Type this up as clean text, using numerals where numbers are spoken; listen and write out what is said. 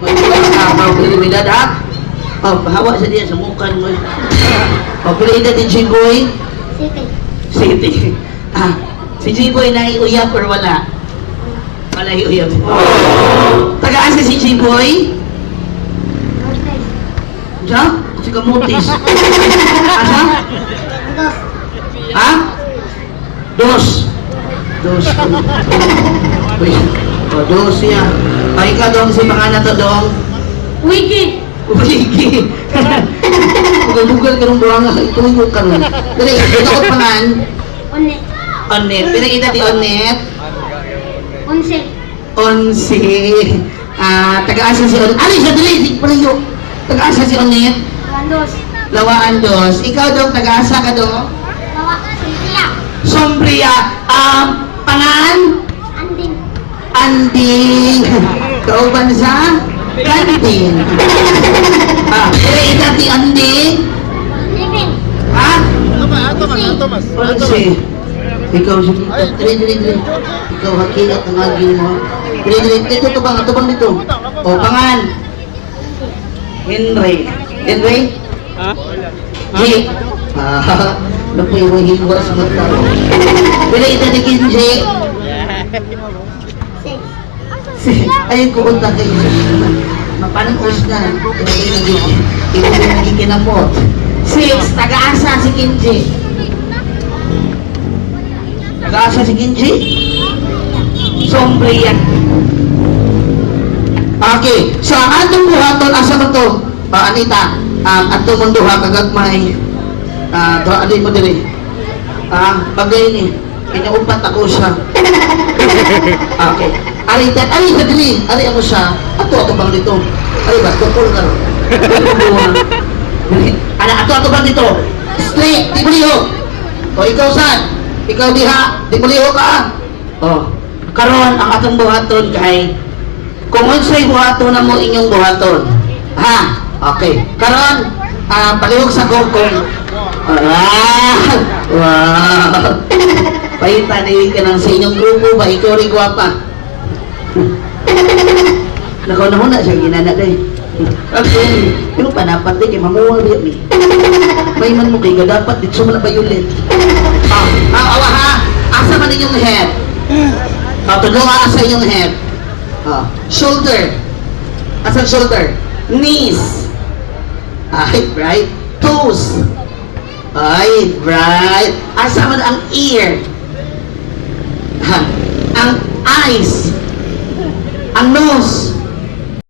Magpapabilidad ha? Oh, pahawa sa diya sa mukha mo. Oh, pila edad ni G-Boy? City. Ah, si G-Boy na iuyap or wala? Wala iuyap. Tagaan si G-Boy? Diyan? Si Kamutis. Asa? Ha? Dos. O, dos siya. Ay ka dong si mga na to dong. Wiki! Wiki. Bugal-bugal ka nung buwanga. Ituyo ka nun. Dali, ito ko pangan. Onet. Onet. Pinakita di Onet. Onse. Onsi. Taga-asa si Onet. Ali, siya dali. Di palayo. Taga-asa si Onet. Landos. Lawaan dos. Ikaw dong, taga-asa ka dong. Bawa. Cynthia. Sombria. Pangan? Andin. Anding. Kauban sa? Kantin. Pinakita di Anding. Living. Ha? Thomas. Onsi. Ikaw, sige. Dili. Ikaw, hakilat ang aging mo. Dili. Dito, tubang dito. O, pangan. Henry. Ha? G. Napuyo mo hiwa sa mata. Pila ita ni Kinji. Six. Ayun ko unta kayo. Mapanang os na. Ito yung naging kinapot. 6. Taga-asa si Kinji. Taga-asa si Kinji? Sombre yan. Okay. Sa atong buhaton, asa mo to? Anita, atong mong duha kagagmay. Doa mo diri. Bagay ni. Pinaupat ako siya. Okay. Ari dili. Ari ako siya. Ato bang dito. Ari ba? Tukol na. Ato bang dito. Straight. Di buliho. O ikaw saan? Ikaw diha. Di buliho ka. O. Karon ang atong buhaton kay kung unsay buhaton na mo inyong buhaton. Ha? Okay. Karon, palihog sa kukong. Wow! Paita ni ka ng sa inyong grupo ba? Ikaw rin guwapa. Nakaunahuna siya, ginana day. Okay. Pero pa dapat din, kay mamuha niya ni. May man mo kay dapat, dito mo na bayulit. Awa ha! Asa man inyong head? Tulungan asa inyong head. Shoulder. Asa shoulder? Knees. Ay, right? Toes. Ay, right. Asa man ang ear? Ang eyes. Ang nose.